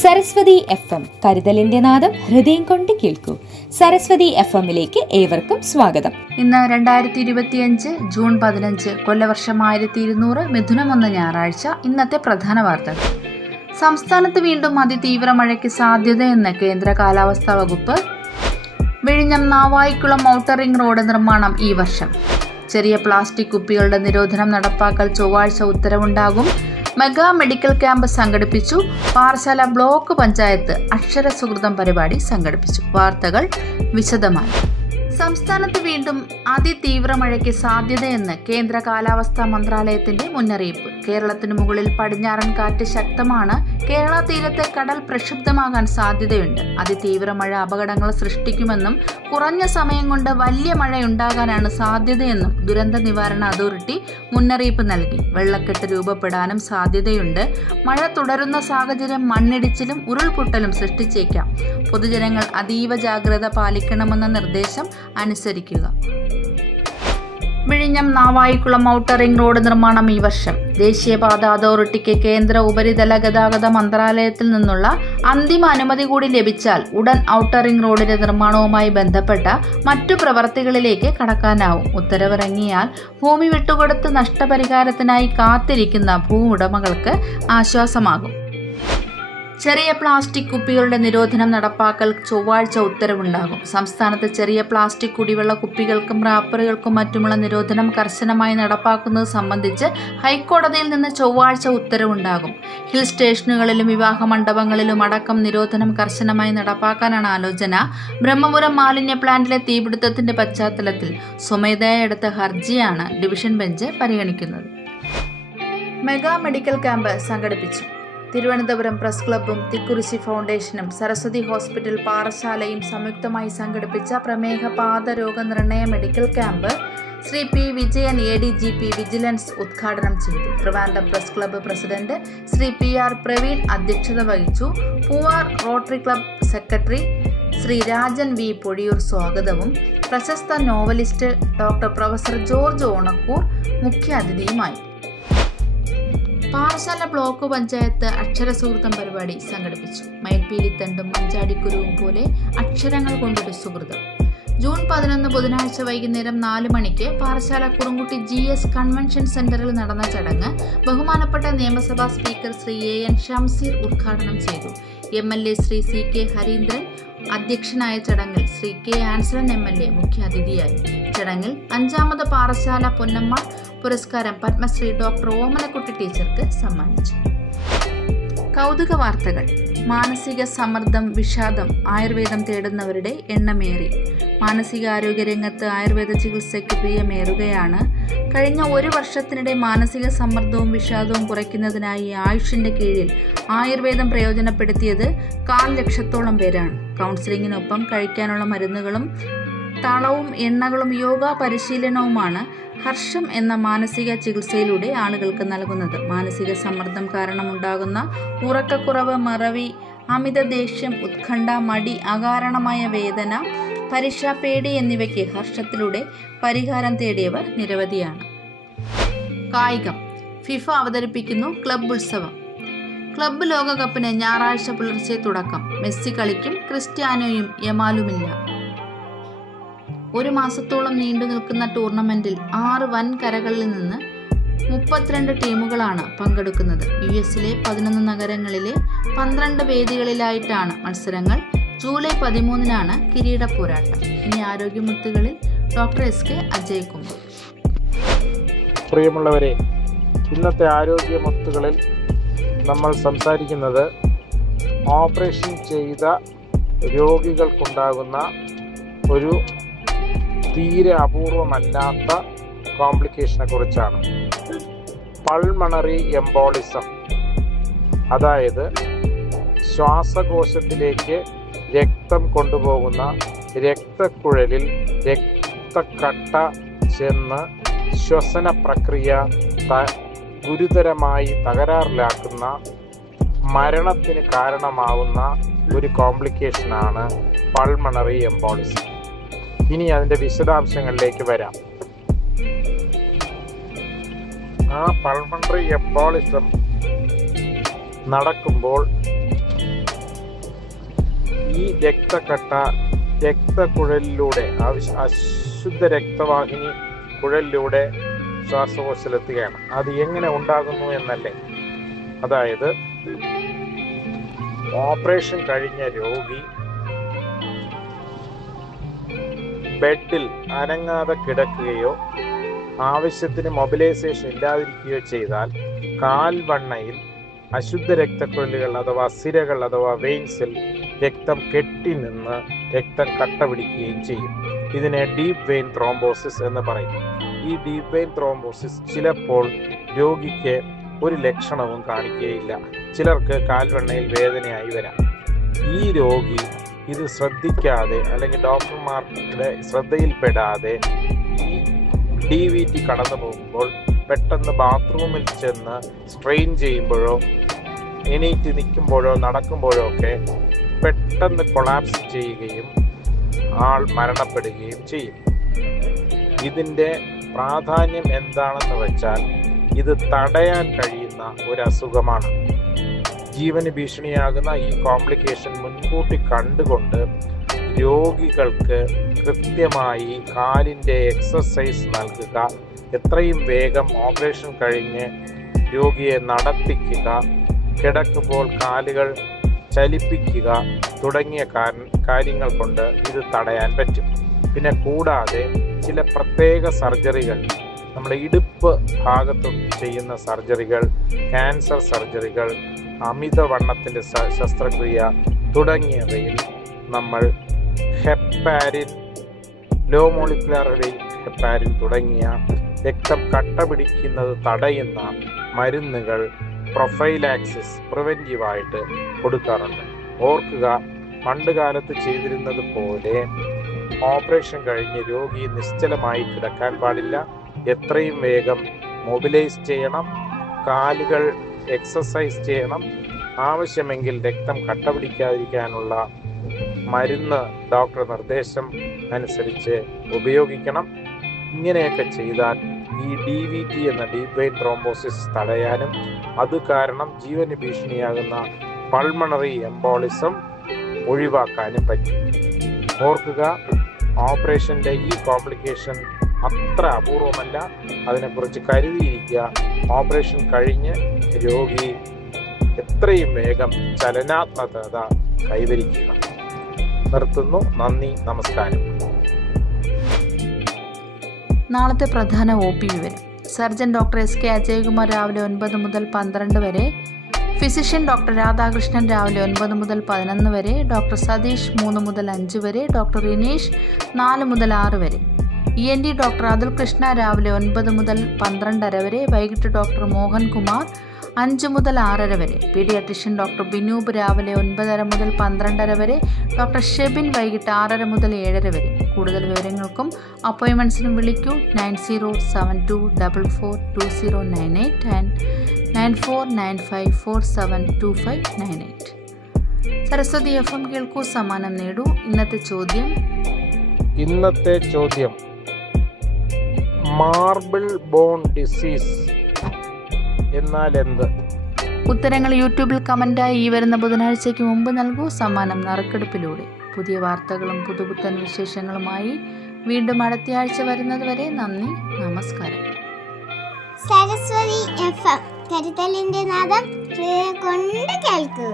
Saraswati FM കരുതലിന്റെ നാദം ഹൃദയം കൊണ്ട് കേൾക്കൂ. സരസ്വതി FM-ലേക്ക് ഏവർക്കും സ്വാഗതം. ഇന്ന് 2025 ജൂൺ 15 കൊല്ലവർഷം 1200 മിഥുനം 1 ഞായറാഴ്ച. ഇന്നത്തെ പ്രധാന വാർത്തകൾ. സംസ്ഥാനത്ത് വീണ്ടും അതിതീവ്ര മഴയ്ക്ക് സാധ്യതയെന്ന് കേന്ദ്ര കാലാവസ്ഥാ വകുപ്പ്. വിഴിഞ്ഞം നാവായിക്കുളം ഔട്ടർ റിംഗ് റോഡ് നിർമ്മാണം ഈ വർഷം. ചെറിയ പ്ലാസ്റ്റിക് കുപ്പികളുടെ നിരോധനം നടപ്പാക്കൽ ചൊവ്വാഴ്ച ഉത്തരവുണ്ടാകും. മെഗാ മെഡിക്കൽ ക്യാമ്പ് സംഘടിപ്പിച്ചു. പാറശാല ബ്ലോക്ക് പഞ്ചായത്ത് അക്ഷര സുഹൃതം പരിപാടി സംഘടിപ്പിച്ചു. വാർത്തകൾ വിശദമായി. സംസ്ഥാനത്ത് വീണ്ടും അതിതീവ്ര മഴയ്ക്ക് സാധ്യതയെന്ന് കേന്ദ്ര കാലാവസ്ഥാ മന്ത്രാലയത്തിന്റെ മുന്നറിയിപ്പ്. കേരളത്തിന് മുകളിൽ പടിഞ്ഞാറൻ കാറ്റ് ശക്തമാണ്. കേരള തീരത്തെ കടൽ പ്രക്ഷുബ്ധമാകാൻ സാധ്യതയുണ്ട്. അതിതീവ്ര മഴ അപകടങ്ങൾ സൃഷ്ടിക്കുമെന്നും കുറഞ്ഞ സമയം കൊണ്ട് വലിയ മഴയുണ്ടാകാനാണ് സാധ്യതയെന്നും ദുരന്ത നിവാരണ അതോറിറ്റി മുന്നറിയിപ്പ് നൽകി. വെള്ളക്കെട്ട് രൂപപ്പെടാനും സാധ്യതയുണ്ട്. മഴ തുടരുന്ന സാഹചര്യം മണ്ണിടിച്ചിലും ഉരുൾപൊട്ടലും സൃഷ്ടിച്ചേക്കാം. പൊതുജനങ്ങൾ അതീവ ജാഗ്രത പാലിക്കണമെന്ന നിർദ്ദേശം അനുസരിക്കുക. വിഴിഞ്ഞം നാവായിക്കുളം ഔട്ടർ റിംഗ് റോഡ് നിർമ്മാണം ഈ വർഷം. ദേശീയപാത അതോറിറ്റിക്ക് കേന്ദ്ര ഉപരിതല ഗതാഗത മന്ത്രാലയത്തിൽ നിന്നുള്ള അന്തിമ അനുമതി കൂടി ലഭിച്ചാൽ ഉടൻ ഔട്ടർ റിംഗ് റോഡിന്റെ നിർമ്മാണവുമായി ബന്ധപ്പെട്ട മറ്റു പ്രവർത്തികളിലേക്ക് കടക്കാനാവും. ഉത്തരവിറങ്ങിയാൽ ഭൂമി വിട്ടുകൊടുത്ത് നഷ്ടപരിഹാരത്തിനായി കാത്തിരിക്കുന്ന ഭൂവുടമകൾക്ക് ആശ്വാസമാകും. ചെറിയ പ്ലാസ്റ്റിക് കുപ്പികളുടെ നിരോധനം നടപ്പാക്കൽ ചൊവ്വാഴ്ച ഉത്തരവുണ്ടാകും. സംസ്ഥാനത്ത് ചെറിയ പ്ലാസ്റ്റിക് കുടിവെള്ള കുപ്പികൾക്കും റാപ്പറുകൾക്കും മറ്റുമുള്ള നിരോധനം കർശനമായി നടപ്പാക്കുന്നത് സംബന്ധിച്ച് ഹൈക്കോടതിയിൽ നിന്ന് ചൊവ്വാഴ്ച ഉത്തരവുണ്ടാകും. ഹിൽ സ്റ്റേഷനുകളിലും വിവാഹ മണ്ഡപങ്ങളിലും അടക്കം നിരോധനം കർശനമായി നടപ്പാക്കാനാണ് ആലോചന. ബ്രഹ്മപുരം മാലിന്യ പ്ലാന്റിലെ തീപിടുത്തത്തിന്റെ പശ്ചാത്തലത്തിൽ സ്വമേധയാ എടുത്ത ഹർജിയാണ് ഡിവിഷൻ ബെഞ്ച് പരിഗണിക്കുന്നത്. മെഗാ മെഡിക്കൽ ക്യാമ്പ് സംഘടിപ്പിച്ചു. തിരുവനന്തപുരം പ്രസ് ക്ലബ്ബും തിക്കുറിശി ഫൗണ്ടേഷനും സരസ്വതി ഹോസ്പിറ്റൽ പാറശാലയും സംയുക്തമായി സംഘടിപ്പിച്ച പ്രമേഹ പാദരോഗ നിർണയ medical camp Shri P Vijayan ADGP vigilance ഉദ്ഘാടനം ചെയ്തു. Trivandrum press club president Shri PR Praveen അധ്യക്ഷത വഹിച്ചു. Poovar rotary club secretary Shri Rajan V Podiyoor സ്വാഗതവും പ്രശസ്ത novelist doctor professor George Onakkoor മുഖ്യാതിഥിയുമായി. പാറശാല ബ്ലോക്ക് പഞ്ചായത്ത് അക്ഷര സുഹൃതം പരിപാടി സംഘടിപ്പിച്ചു. മയിൽപീലിത്തണ്ടും മഞ്ചാടിക്കുരുവും പോലെ അക്ഷരങ്ങൾ കൊണ്ടൊരു സുഹൃതം. ജൂൺ 11 ബുധനാഴ്ച വൈകുന്നേരം 4 മണിക്ക് പാറശാല കുറുങ്കുട്ടി GS കൺവെൻഷൻ സെന്ററിൽ നടന്ന ചടങ്ങ് ബഹുമാനപ്പെട്ട നിയമസഭാ സ്പീക്കർ ശ്രീ AN ഷംസീർ ഉദ്ഘാടനം ചെയ്തു. MLA ശ്രീ CK ഹരീന്ദ്രൻ അധ്യക്ഷനായ ചടങ്ങിൽ ശ്രീ K ആൻസലൻ MLA മുഖ്യാതിഥിയായി. ചടങ്ങിൽ 5ാമത് പാറശാല പൊന്നമ്മ പുരസ്കാരം പത്മശ്രീ ഡോക്ടർ ഓമനക്കുട്ടി ടീച്ചർക്ക് സമ്മാനിച്ചു. കൗതുക വാർത്തകൾ. മാനസിക സമ്മർദ്ദം, വിഷാദം, ആയുർവേദം തേടുന്നവരുടെ എണ്ണമേറി. മാനസികാരോഗ്യ രംഗത്ത് ആയുർവേദ ചികിത്സയ്ക്ക് പ്രിയമേറുകയാണ്. കഴിഞ്ഞ 1 വർഷത്തിനിടെ മാനസിക സമ്മർദ്ദവും വിഷാദവും കുറയ്ക്കുന്നതിനായി ആയുഷിന്റെ കീഴിൽ ആയുർവേദം പ്രയോജനപ്പെടുത്തിയത് 1/4 ലക്ഷത്തോളം പേരാണ്. കൗൺസിലിങ്ങിനൊപ്പം കഴിക്കാനുള്ള മരുന്നുകളും തളവും എണ്ണകളും യോഗ പരിശീലനവുമാണ് ഹർഷം എന്ന മാനസിക ചികിത്സയിലൂടെ ആളുകൾക്ക് നൽകുന്നത്. മാനസിക സമ്മർദ്ദം കാരണമുണ്ടാകുന്ന ഉറക്കക്കുറവ്, മറവി, അമിത ദേഷ്യം, ഉത്കണ്ഠ, മടി, അകാരണമായ വേദന, പരീക്ഷാ പേടി എന്നിവയ്ക്ക് ഹർഷത്തിലൂടെ പരിഹാരം തേടിയവർ നിരവധിയാണ്. കായികം. ഫിഫ അവതരിപ്പിക്കുന്നു ക്ലബ്ബ് ഉത്സവം. ക്ലബ്ബ് ലോകകപ്പിന് ഞായറാഴ്ച പുലർച്ചെ തുടക്കം. മെസ്സി കളിക്കും, ക്രിസ്ത്യാനോയും യമാലുമില്ല. 1 മാസത്തോളം നീണ്ടു നിൽക്കുന്ന ടൂർണമെന്റിൽ 6 വൻകരകളിൽ നിന്ന് 32 ടീമുകളാണ് പങ്കെടുക്കുന്നത്. US-ലെ 11 നഗരങ്ങളിലെ 12 വേദികളിലായിട്ടാണ് മത്സരങ്ങൾ. ജൂലൈ 13-നാണ് കിരീട പോരാട്ടം. ഇനി ആരോഗ്യമുത്തുകളിൽ ഡോക്ടർ SK അജയ്കുമാർ. പ്രിയമുള്ളവരെ, ഇന്നത്തെ ആരോഗ്യമുത്തുകളിൽ നമ്മൾ സംസാരിക്കുന്നത് ഓപ്പറേഷൻ ചെയ്ത രോഗികൾക്കുണ്ടാകുന്ന ഒരു തീരെ അപൂർവമല്ലാത്ത കോംപ്ലിക്കേഷനെ കുറിച്ചാണ്. പൾമണറി എംബോളിസം, അതായത് ശ്വാസകോശത്തിലേക്ക് രക്തം കൊണ്ടുപോകുന്ന രക്തക്കുഴലിൽ രക്തക്കട്ട ചെന്ന് ശ്വസന പ്രക്രിയ ഗുരുതരമായി തകരാറിലാക്കുന്ന മരണത്തിന് കാരണമാവുന്ന ഒരു കോംപ്ലിക്കേഷനാണ് പൾമണറി എംബോളിസം. ഇനി അതിൻ്റെ വിശദാംശങ്ങളിലേക്ക് വരാം. പൾമണറി എംബോളിസം നടക്കുമ്പോൾ ഈ രക്തക്കട്ട രക്തക്കുഴലിലൂടെ അശുദ്ധ രക്തവാഹിനി കുഴലിലൂടെ ശ്വാസകോശത്തിലെത്തുകയാണ്. അത് എങ്ങനെ ഉണ്ടാകുന്നു എന്നല്ലേ? അതായത് ഓപ്പറേഷൻ കഴിഞ്ഞ രോഗി ബെഡിൽ അനങ്ങാതെ കിടക്കുകയോ ആവശ്യത്തിന് മൊബിലൈസേഷൻ ഇല്ലാതിരിക്കുകയോ ചെയ്താൽ കാൽവണ്ണയിൽ അശുദ്ധ രക്തക്കുഴലുകൾ അഥവാ സിരകൾ അഥവാ വെയിൻസിൽ രക്തം കെട്ടി നിന്ന് രക്തം കട്ട പിടിക്കുകയും ചെയ്യും. ഇതിനെ ഡീപ്പ് വെയിൻ ത്രോംബോസിസ് എന്ന് പറയും. ഈ ഡീപ്പ് വെയിൻ ത്രോംബോസിസ് ചിലപ്പോൾ രോഗിക്ക് ഒരു ലക്ഷണവും കാണിക്കുകയില്ല. ചിലർക്ക് കാൽവണ്ണയിൽ വേദനയായി വരാം. ഈ രോഗി ഇത് ശ്രദ്ധിക്കാതെ അല്ലെങ്കിൽ ഡോക്ടർമാരുടെ ശ്രദ്ധയിൽപ്പെടാതെ ഈ DVT കടന്നു പോകുമ്പോൾ പെട്ടെന്ന് ബാത്റൂമിൽ ചെന്ന് സ്ട്രെയിൻ ചെയ്യുമ്പോഴോ എണീറ്റ് നിൽക്കുമ്പോഴോ നടക്കുമ്പോഴോ ഒക്കെ പെട്ടെന്ന് കൊളാപ്സ് ചെയ്യുകയും ആൾ മരണപ്പെടുകയും ചെയ്യും. ഇതിൻ്റെ പ്രാധാന്യം എന്താണെന്ന് വെച്ചാൽ ഇത് തടയാൻ കഴിയുന്ന ഒരു അസുഖമാണ്. ജീവന് ഭീഷണിയാകുന്ന ഈ കോംപ്ലിക്കേഷൻ മുൻകൂട്ടി കണ്ടുകൊണ്ട് രോഗികൾക്ക് കൃത്യമായി കാലിൻ്റെ എക്സസൈസ് നൽകുക, എത്രയും വേഗം ഓപ്പറേഷൻ കഴിഞ്ഞ് രോഗിയെ നടത്തിക്കുക, കിടക്കുമ്പോൾ കാലുകൾ ചലിപ്പിക്കുക തുടങ്ങിയ കാര്യങ്ങൾ കൊണ്ട് ഇത് തടയാൻ പറ്റും. പിന്നെ കൂടാതെ ചില പ്രത്യേക സർജറികൾ, നമ്മുടെ ഇടുപ്പ് ഭാഗത്ത് ചെയ്യുന്ന സർജറികൾ, ക്യാൻസർ സർജറികൾ, അമിതവണ്ണത്തിൻ്റെ ശസ്ത്രക്രിയ തുടങ്ങിയവയിൽ നമ്മൾ heparin, low molecular weight heparin തുടങ്ങിയ രക്തം കട്ട പിടിക്കുന്നത് തടയുന്ന മരുന്നുകൾ പ്രൊഫൈലാക്സിസ് പ്രിവെൻറ്റീവായിട്ട് കൊടുക്കാറുണ്ട്. ഓർക്കുക, പണ്ട് കാലത്ത് ചെയ്തിരുന്നത് പോലെ ഓപ്പറേഷൻ കഴിഞ്ഞ് രോഗി നിശ്ചലമായി കിടക്കാൻ പാടില്ല. എത്രയും വേഗം മൊബിലൈസ് ചെയ്യണം, കാലുകൾ എക്സസൈസ് ചെയ്യണം, ആവശ്യമെങ്കിൽ രക്തം കട്ട പിടിക്കാതിരിക്കാനുള്ള മരുന്ന് ഡോക്ടർ നിർദ്ദേശം അനുസരിച്ച് ഉപയോഗിക്കണം. ഇങ്ങനെയൊക്കെ ചെയ്താൽ ഈ DVT എന്ന ഡീപ്പ് വെയിൻ ത്രോംബോസിസ് തടയാനും അത് കാരണം ജീവന് ഭീഷണിയാകുന്ന പൾമണറി എംബോളിസം ഒഴിവാക്കാനും പറ്റും. ഓർക്കുക, ഓപ്പറേഷൻ്റെ ഈ കോംപ്ലിക്കേഷൻ അത്ര അപൂർവമല്ല. അതിനെക്കുറിച്ച് കരുതിയിരിക്കുക. ഓപ്പറേഷൻ കഴിഞ്ഞ് രോഗി എത്രയും വേഗം ചലനാത്മകത കൈവരിക്കുക. നിർത്തുന്നു. നന്ദി, നമസ്കാരം. നാളത്തെ പ്രധാന OP വിവരം. സർജൻ ഡോക്ടർ SK അജയ്കുമാർ രാവിലെ 9 മുതൽ 12 വരെ, ഫിസിഷ്യൻ ഡോക്ടർ രാധാകൃഷ്ണൻ രാവിലെ 9 മുതൽ 11 വരെ, ഡോക്ടർ സതീഷ് 3 മുതൽ 5 വരെ, ഡോക്ടർ റിനീഷ് 4 മുതൽ 6 വരെ, ENT ഡോക്ടർ അതുൽ കൃഷ്ണ രാവിലെ 9 മുതൽ 12:30 വരെ, വൈകിട്ട് ഡോക്ടർ മോഹൻകുമാർ 5 മുതൽ 6:30 വരെ, പീഡിയാട്രിഷ്യൻ ഡോക്ടർ ബിനൂബ് രാവിലെ 9:30 മുതൽ 12:30 വരെ, ഡോക്ടർ ഷെബിൻ വൈകിട്ട് 6:30 മുതൽ 7:30 വരെ. കൂടുതൽ വിവരങ്ങൾക്കും അപ്പോയിൻമെൻറ്റ്സിനും വിളിക്കൂ 9072442098 ആൻഡ് 9495472598. സരസ്വതി FM കേൾക്കൂ, സമ്മാനം നേടൂ. ഇന്നത്തെ ചോദ്യം മാർബിൾ ബോൺ ഡിസീസ് എന്നാൽ എന്ത്? ഉത്തരങ്ങൾ യൂട്യൂബിൽ കമൻറ്റായി ഈ വരുന്ന ബുധനാഴ്ചയ്ക്ക് മുമ്പ് നൽകൂ. സമ്മാനം നറുക്കെടുപ്പിലൂടെ. പുതിയ വാർത്തകളും പുതുപുത്തൻ വിശേഷങ്ങളുമായി വീണ്ടും അടുത്ത ആഴ്ച വരുന്നത് വരെ നന്ദി, നമസ്കാരം. സരസ്വതി FM കരുതലിന്റെ നാദം കൊണ്ട് കേൾക്കൂ.